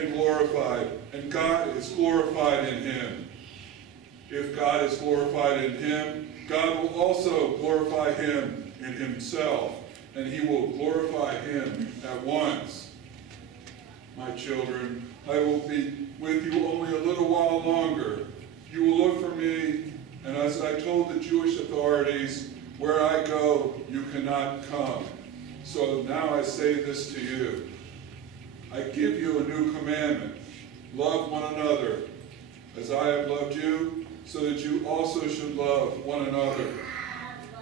been glorified, and God is glorified in him. If God is glorified in him, God will also glorify him in himself, and he will glorify him at once. My children, I will be with you only a little while longer. You will look for me, and as I told the Jewish authorities, where I go, you cannot come. So now I say this to you. I give you a new commandment. Love one another, as I have loved you, so that you also should love one another.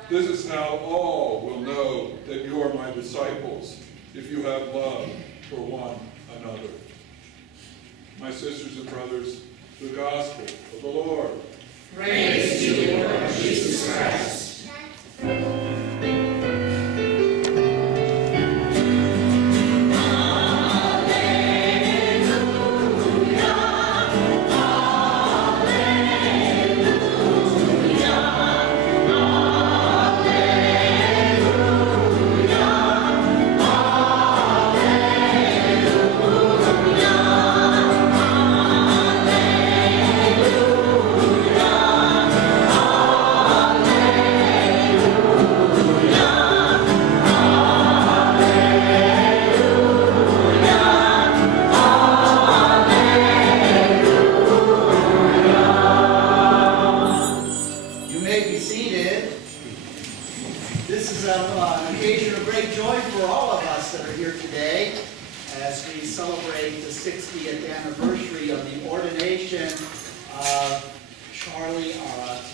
This is how all will know that you are my disciples, if you have love for one another. My sisters and brothers, the gospel of the Lord. Praise to you, Lord Jesus Christ.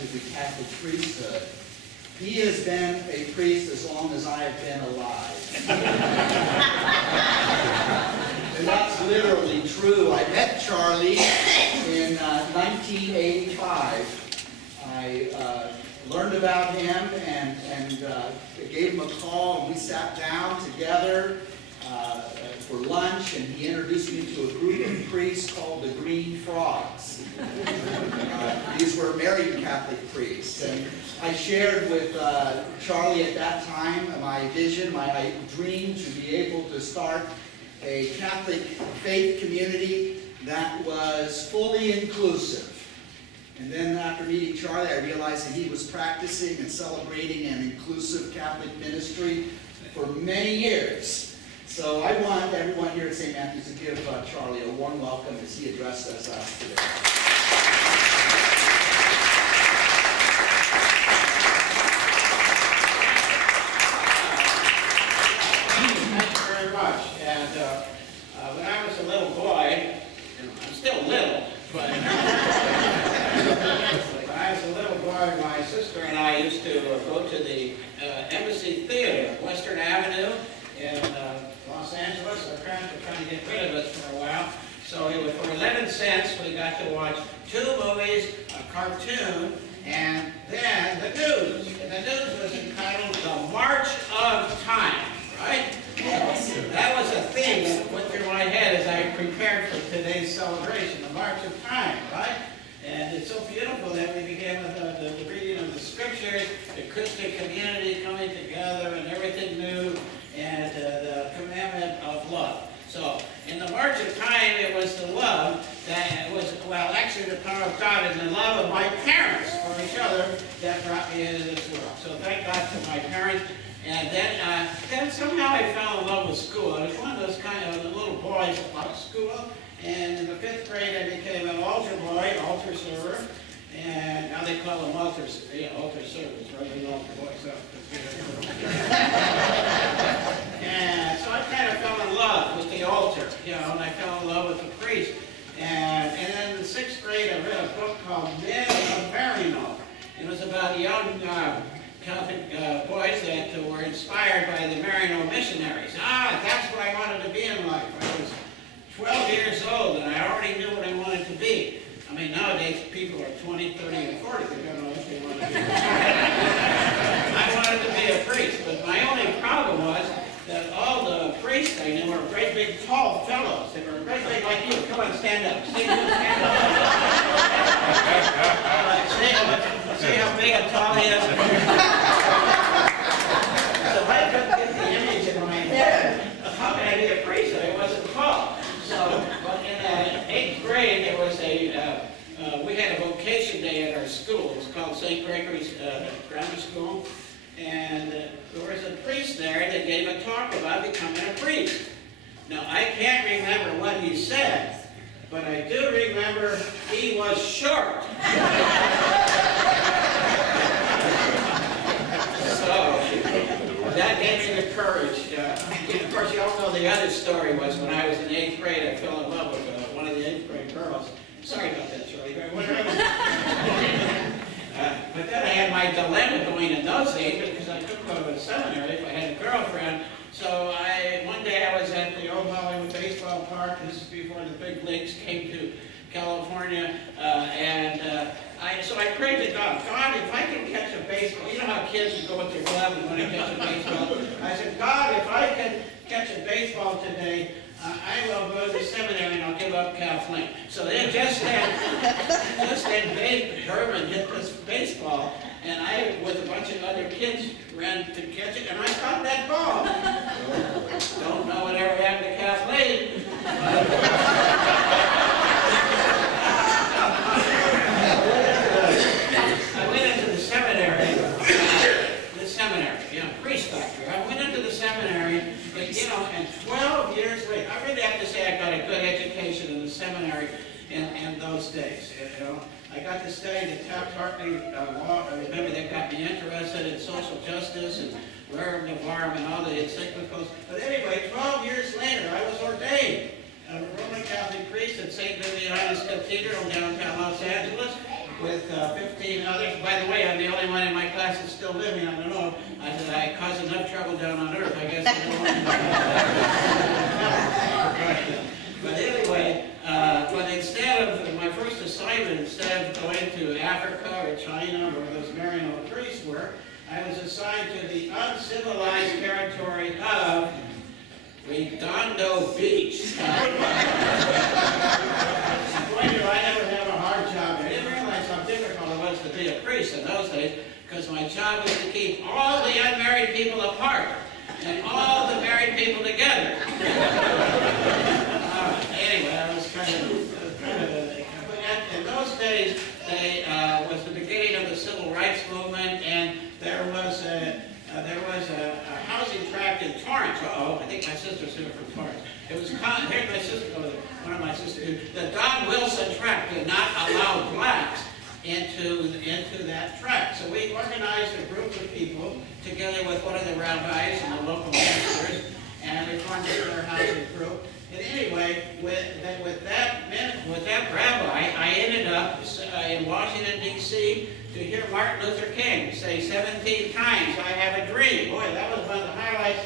To the Catholic priesthood. He has been a priest as long as I have been alive. And that's literally true. I met Charlie in 1985. I learned about him and gave him a call, and we sat down together for lunch, and he introduced me to a group of priests called the Green Frogs. These were married Catholic priests, and I shared with Charlie at that time my vision, my dream to be able to start a Catholic faith community that was fully inclusive. And then after meeting Charlie, I realized that he was practicing and celebrating an inclusive Catholic ministry for many years. So I want everyone here at St. Matthew's to give Charlie a warm welcome as he addresses us today. Thank you very much. And when I was a little boy, I'm still little, but when I was a little boy, my sister and I used to go to the Embassy Theater, Western Avenue in Los Angeles. Our parents were trying to get rid of us for a while. So it was for 11 cents, we got to watch 2 movies, a cartoon, and then the news. And the news was entitled The March of Time, right? Yes. That was a theme that went through my head as I prepared for today's celebration, the March of Time, right? And it's so beautiful that we began with the reading of the scriptures, the Christian community coming together and everything new, and the commandment of love. So, in the March of Time, it was the love that was, well, actually the power of God and the love of my parents for each other that brought me into this world. So thank God for my parents. And then somehow I fell in love with school. I was one of those kind of little boys that loved school. And in the 5th grade, I became an altar boy, altar server. And now they call them altar servers, rather than altar boys. So. And so I kind of fell in love with the altar, and I fell in love with the priest. And then in the 6th grade, I read a book called Men of Marino. It was about young Catholic boys that were inspired by the Marino missionaries. That's what I wanted to be in life. I was 12 years old, and I already knew what I wanted to be. I mean, nowadays, people are 20, 30, and 40. They don't know what they want to be. I wanted to be a priest, but my only problem was that all the priests I knew were great big tall fellows. They were great big like you. Come on, stand up. See how big and tall he is? So I couldn't get the image in my head of how can I be a priest if I wasn't tall. So, but in grade, there was we had a vocation day at our school. It was called St. Gregory's Grammar School. And there was a priest there that gave a talk about becoming a priest. Now, I can't remember what he said, but I do remember he was short. So, that gave me the courage. Of course, you all know the other story was when I was in 8th grade, I fell in love with one of the 8th grade girls. Sorry about that, Charlie. But then I had my dilemma going in those days because I couldn't go to a seminary if I had a girlfriend. So one day I was at the old Hollywood baseball park. This is before the big leagues came to California, so I prayed to God, God, if I can catch a baseball, you know how kids would go with their glove and want to catch a baseball. I said, God, if I can catch a baseball today, I will go to the seminary and I'll give up Kathleen. So then just then Herman hit this baseball, and I, with a bunch of other kids, ran to catch it, and I caught that ball. Don't know whatever happened to Kathleen. I went into the seminary, priest doctor. I went into the seminary, but, and 12 years later, I really have to say I got a good education in the seminary in those days. I got to study the Taft-Hartley law. I remember that got me interested in social justice and rerum novarum and all the encyclicals. But anyway, 12 years later, I was ordained a Roman Catholic priest at St. Vivianus Cathedral in downtown Los Angeles with 15 others. By the way, I'm the only one in my class that's still living. I don't know. I caused enough trouble down on earth. I guess I don't want to. But anyway, but instead of my first assignment, instead of going to Africa or China where those Marino priests were, I was assigned to the uncivilized territory of Redondo Beach. I never had a hard job. I didn't realize how difficult it was to be a priest in those days, because my job was to keep all the unmarried people apart and all the married people together. Anyway, I was kind of in those days, was the beginning of the civil rights movement, and there was a housing tract in Torrance. I think my sister's here from Torrance. It was here's my sister, one of my sisters. The Don Wilson tract did not allow blacks into that tract. So we organized a group of people together with one of the rabbis and the local ministers, and we formed a fair housing group. And anyway, with that rabbi, I ended up in Washington, D.C. to hear Martin Luther King say 17 times, I have a dream. Boy, that was one of the highlights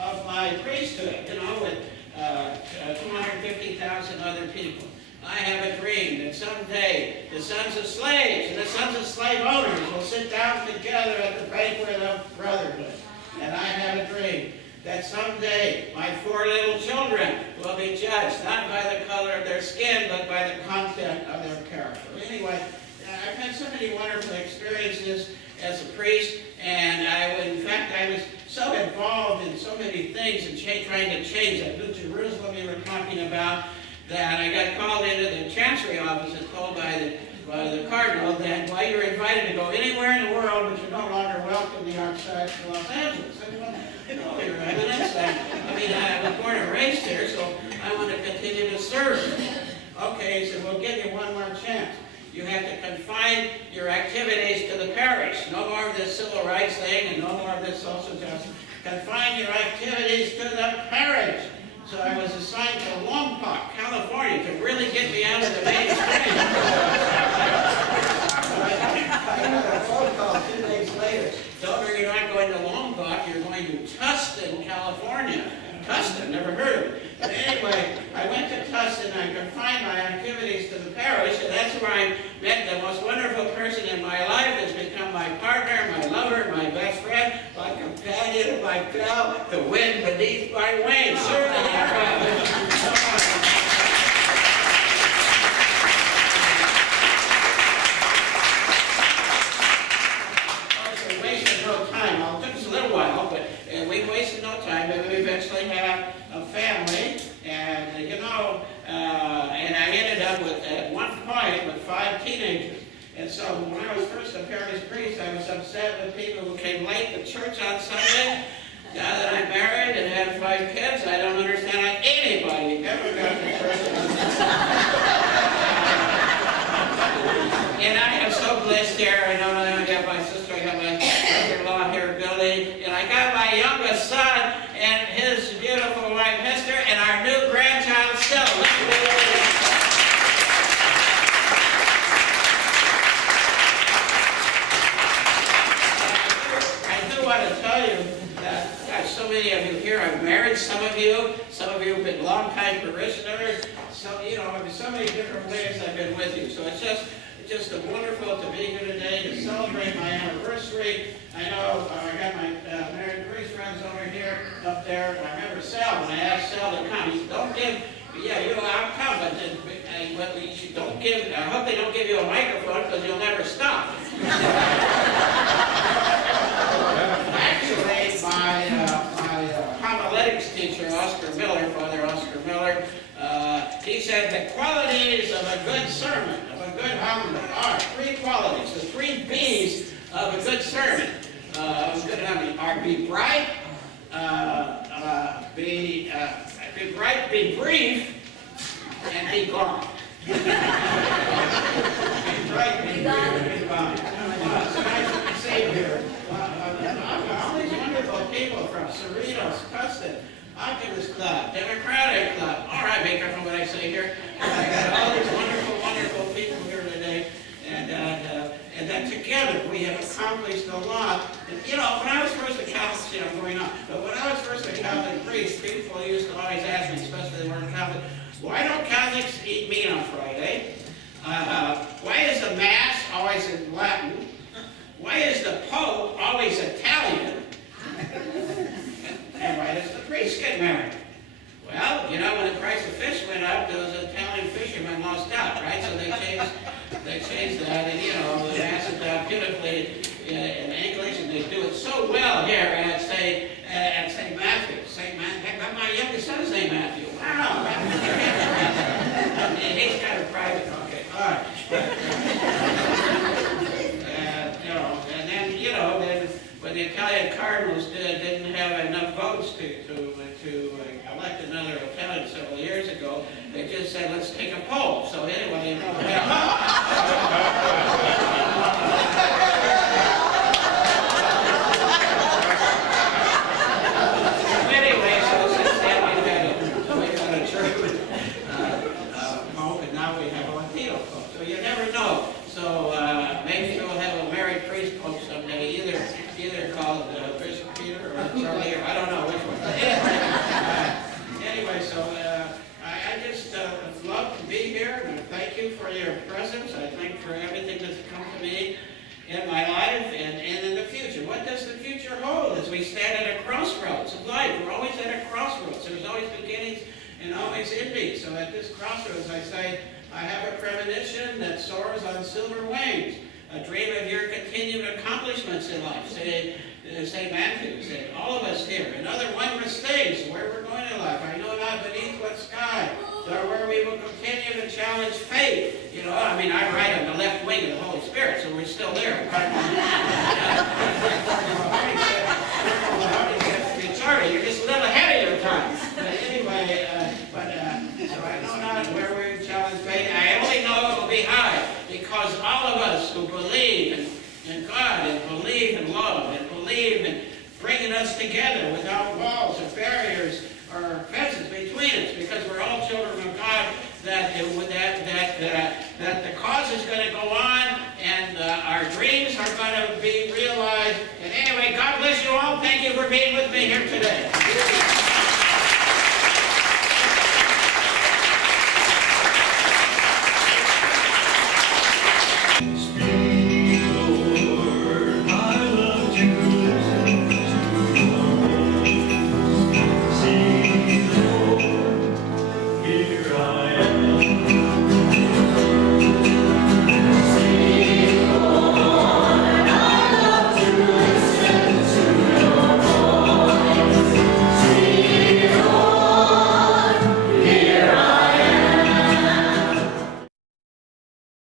of my priesthood, with 250,000 other people. I have a dream that someday the sons of slaves and the sons of slave owners will sit down together at the banquet of brotherhood. And I have a dream that someday my 4 little children will be judged, not by the color of their skin, but by the content of their character. Anyway, I've had so many wonderful experiences as a priest, and in fact, I was so involved in so many things and trying to change that New Jerusalem you were talking about, that I got called into the chancery office and told by the cardinal that, well, you're invited to go anywhere in the world, but you're no longer welcome in the Archdiocese of Los Angeles. You're right. I was born and raised here, so I want to continue to serve. Okay, he said, we'll give you one more chance. You have to confine your activities to the parish. No more of this civil rights thing and no more of this social justice. Confine your activities to the parish. So I was assigned to Lompoc, California, to really get me out of the mainstream. I got a phone call 2 days later. Told her you're not going to Lompoc, you're going to Tustin, California. Tustin, never heard of it. But anyway, I went to Tustin, I confined my activities to the parish, and that's where I met the most wonderful person in my life. Has become my partner, my lover, my best friend, my companion, my pal, the wind beneath my wings. Certainly, we wasted no time. It took us a little while, but we wasted no time. But we eventually had a family, and and I ended up with teenagers. And so when I was first a parish priest, I was upset with people who came late to church on Sunday. Now that I'm married and have 5 kids, I don't understand how anybody ever got to church on And I am so blessed here. I know I got my sister, I got my brother-in-law here, Billy, and I got my youngest son and his beautiful wife, Hester, and our new grandchild, Stella. So many of you here, I've married some of you have been long-time parishioners, so many different ways I've been with you. So it's just wonderful to be here today to celebrate my anniversary. I know I got my married priest friends over here, up there. I remember Sal, when I asked Sal to come, he said, don't give, I'll come, but don't give, I hope they don't give you a microphone because you'll never stop. Actually, my homiletics teacher, Father Oscar Miller, he said the qualities of a good sermon, of a good homily, are 3 qualities, the 3 B's of a good sermon, of a good homily, are be bright, be brief, and be gone. Be bright, be brief, and be gone. So I should say here, all these wonderful people from Cerritos, Custom, Oculus Club, Democratic Club. All right, be careful what I say here. I got all these wonderful, wonderful people here today, and that together we have accomplished a lot. And, when I was first a Catholic, I'm going on, but when I was first a Catholic priest, people used to always ask me, especially they weren't Catholic, why don't Catholics eat meat on Friday? Why is the Mass always in Latin? Why is the Pope always Italian? And why does the priest get married? Well, when the price of fish went up, those Italian fishermen lost out, right? So they changed that, and the Mass is done beautifully in English, and they do it so well here at St. Matthew. St. Matthew. My youngest son is St. Matthew. Wow. He's kind of private. Okay. All right. Then when the Italian cardinals didn't have enough votes to elect another Italian several years ago, they just said, let's take a poll. So anyway, so since then we've had a German pope, and now we have a Latino pope. So you never know. So maybe we'll have a married priest pope someday, either called Bishop Peter or Charlie, or I don't know which one. Anyway, so I just love to be here, and thank you for your presence. I thank for everything that's come to me in my life and in the future. What does the future hold as we stand at a crossroads of life? We're always at a crossroads. There's always beginnings and always endings. So at this crossroads, I say, I have a premonition that soars on silver wings, a dream of your continued accomplishments in life. St. Matthew said, all of us here, and other wondrous things, where we're going in life. I know not beneath what sky, though where we will continue to challenge faith. I ride on the left wing of the Holy Spirit, so we're still there. Sorry, you're just a little ahead of your time. But anyway, so I know not where we challenge faith. I only know it will be high, because all of us who believe in God, and believe in love, and believe in bringing us together without walls or barriers or fences between us, because we're all children of God, that the cause is going to go on, and our dreams are going to be realized. And anyway, God bless you all. Thank you for being with me here today.